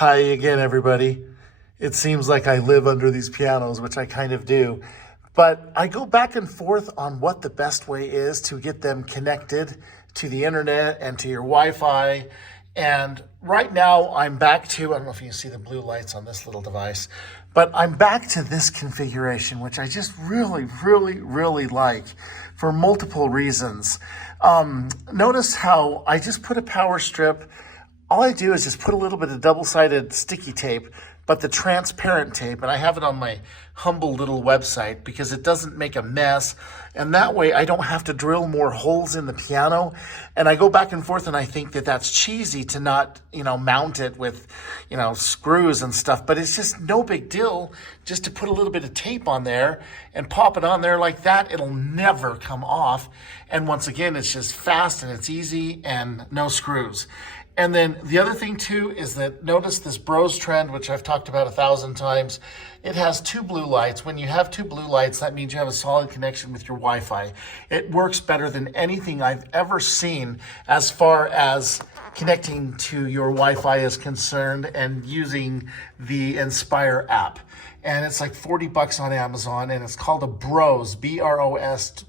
Hi again, everybody. It seems like I live under these pianos, which I kind of do. But I go back and forth on what the best way is to get them connected to the internet and to your Wi-Fi. And right now I'm back to, I don't know if you can see the blue lights on this little device, but I'm back to this configuration, which I just really like for multiple reasons. Notice how I just put a power strip. All I do is just put a little bit of double-sided sticky tape, but the transparent tape, and I have it on my humble little website because it doesn't make a mess, and that way I don't have to drill more holes in the piano. And I go back and forth and I think that that's cheesy to not, mount it with, screws and stuff, but it's just no big deal just to put a little bit of tape on there and pop it on there like that. It'll never come off. And once again, it's just fast and it's easy and no screws. And then the other thing too is that notice this Bros trend, which I've talked about 1,000 times. It has two blue lights. When you have two blue lights, that means you have a solid connection with your Wi-Fi. It works better than anything I've ever seen as far as connecting to your Wi-Fi is concerned and using the Enspire app. And it's like $40 on Amazon, and it's called a Bros, B-R-O-S-T-R-E-N-D,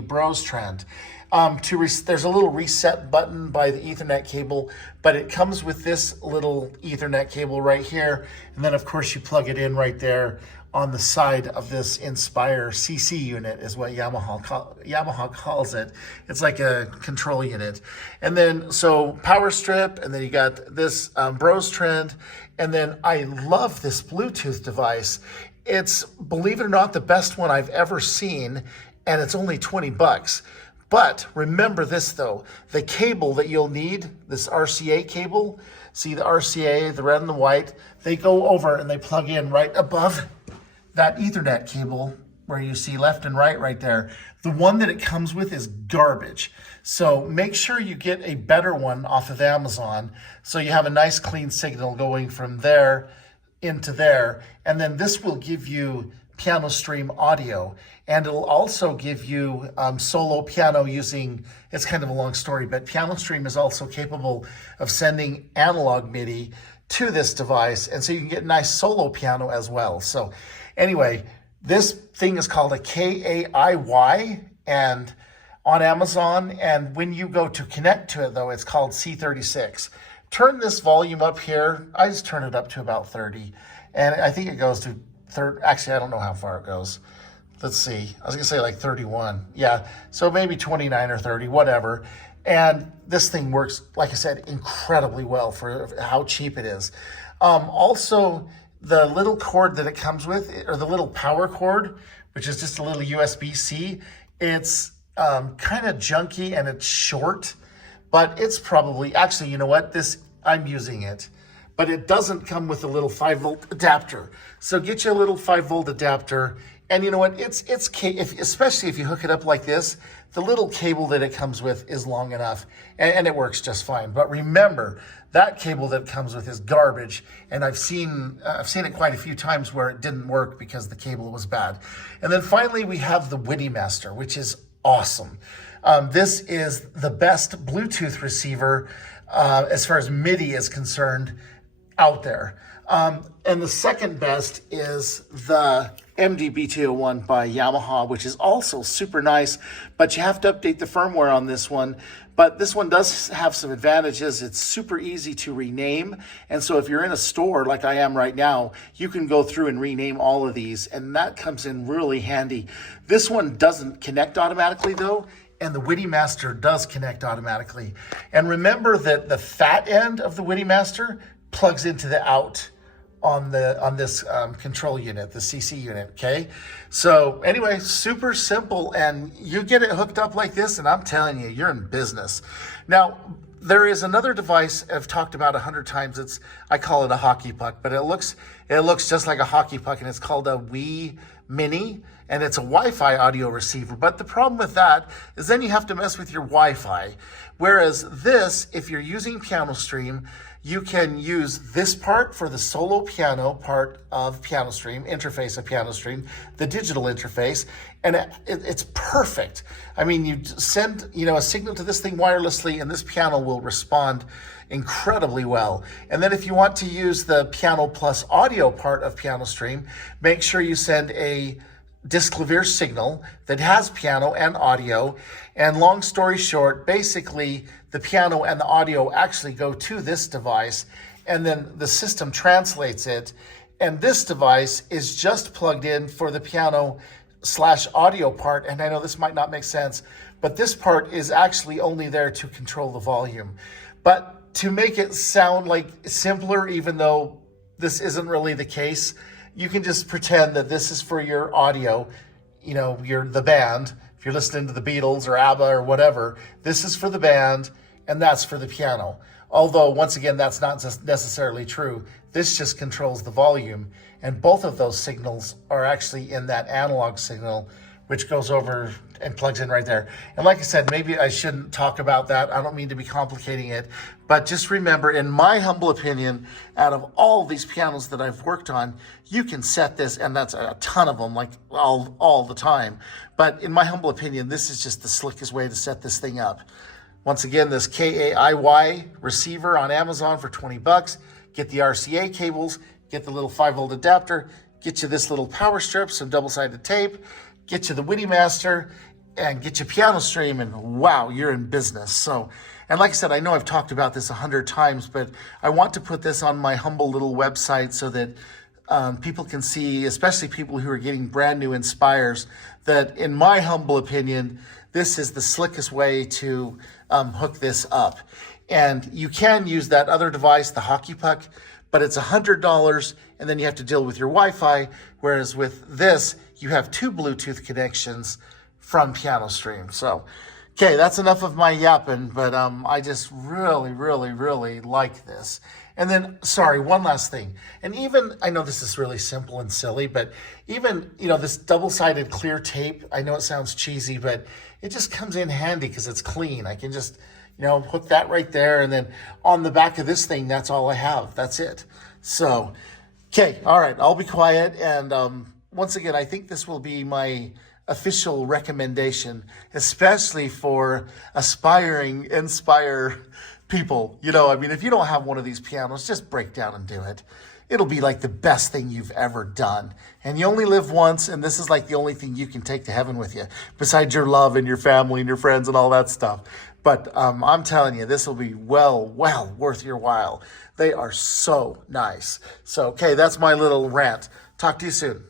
Bros trend. There's a little reset button by the Ethernet cable, but it comes with this little Ethernet cable right here. And then of course you plug it in right there on the side of this Enspire CC unit is what Yamaha calls it. It's like a control unit. And then, so power strip, and then you got this Bros trend. And then I love this Bluetooth device. It's, believe it or not, the best one I've ever seen, and it's only $20. But remember this though, the cable that you'll need, this RCA cable, see the RCA, the red and the white, they go over and they plug in right above that Ethernet cable where you see left and right there. The one that it comes with is garbage. So make sure you get a better one off of Amazon so you have a nice clean signal going from there into there. And then this will give you piano stream audio, and it'll also give you solo piano using, it's kind of a long story, but Piano Stream is also capable of sending analog MIDI to this device, and so you can get nice solo piano as well. So anyway, this thing is called a KAIY and on Amazon, and when you go to connect to it though, it's called C36. Turn this volume up here. I just turn it up to about 30, and I think it goes to actually, I don't know how far it goes. Let's see. I was gonna say like 31. Yeah, so maybe 29 or 30, whatever. And this thing works, like I said, incredibly well for how cheap it is. Also, the little cord that it comes with, or the little power cord, which is just a little USB-C, it's kind of junky and it's short, but it's probably, actually, you know what? I'm using it. But it doesn't come with a little 5-volt adapter. So get you a little 5-volt adapter, and you know what? Especially if you hook it up like this, the little cable that it comes with is long enough, and it works just fine. But remember, that cable that it comes with is garbage, and I've seen it quite a few times where it didn't work because the cable was bad. And then finally, we have the MIDI Master, which is awesome. This is the best Bluetooth receiver as far as MIDI is concerned out there. And the second best is the MD-B201 by Yamaha, which is also super nice, but you have to update the firmware on this one. But this one does have some advantages. It's super easy to rename. And so if you're in a store like I am right now, you can go through and rename all of these, and that comes in really handy. This one doesn't connect automatically though, and the MIDI Master does connect automatically. And remember that the fat end of the MIDI Master plugs into the out on this control unit, the CC unit, okay? So anyway, super simple, and you get it hooked up like this, and I'm telling you, you're in business. Now, there is another device I've talked about 100 times. I call it a hockey puck, but it looks just like a hockey puck, and it's called a Wii Mini, and it's a Wi-Fi audio receiver. But the problem with that is then you have to mess with your Wi-Fi. Whereas this, if you're using Piano Stream, you can use this part for the solo piano part of PianoStream, interface of PianoStream, the digital interface, and it's perfect. I mean, you send, a signal to this thing wirelessly, and this piano will respond incredibly well. And then if you want to use the piano plus audio part of PianoStream, make sure you send a Disklavier signal that has piano and audio. And long story short, basically the piano and the audio actually go to this device, and then the system translates it. And this device is just plugged in for the piano slash audio part. And I know this might not make sense, but this part is actually only there to control the volume. But to make it sound like simpler, even though this isn't really the case, you can just pretend that this is for your audio. You're the band. If you're listening to the Beatles or ABBA or whatever, this is for the band and that's for the piano. Although, once again, that's not necessarily true. This just controls the volume. And both of those signals are actually in that analog signal, which goes over and plugs in right there. And like I said, maybe I shouldn't talk about that. I don't mean to be complicating it, but just remember, in my humble opinion, out of all these pianos that I've worked on, you can set this, and that's a ton of them, like all the time. But in my humble opinion, this is just the slickest way to set this thing up. Once again, this KAIY receiver on Amazon for 20 bucks. Get the RCA cables, get the little 5-volt adapter, get you this little power strip, some double-sided tape, get you the MIDI master, and get you PianoStream, and wow, you're in business. So, and like I said, I know I've talked about this 100 times, but I want to put this on my humble little website so that people can see, especially people who are getting brand new Inspires, that in my humble opinion, this is the slickest way to hook this up. And you can use that other device, the hockey puck, but it's $100, and then you have to deal with your Wi-Fi, whereas with this, you have 2 Bluetooth connections from PianoStream. So, okay, that's enough of my yapping, but I just really, really, really like this. And then, sorry, one last thing. And even, I know this is really simple and silly, but even, this double-sided clear tape, I know it sounds cheesy, but it just comes in handy because it's clean. I can just, hook that right there, and then on the back of this thing, that's all I have. That's it. So, okay, all right, I'll be quiet. And once again, I think this will be my official recommendation, especially for aspiring Inspire people. If you don't have one of these pianos, just break down and do it. It'll be like the best thing you've ever done. And you only live once, and this is like the only thing you can take to heaven with you, besides your love and your family and your friends and all that stuff. But I'm telling you, this will be well worth your while. They are so nice. So, okay, that's my little rant. Talk to you soon.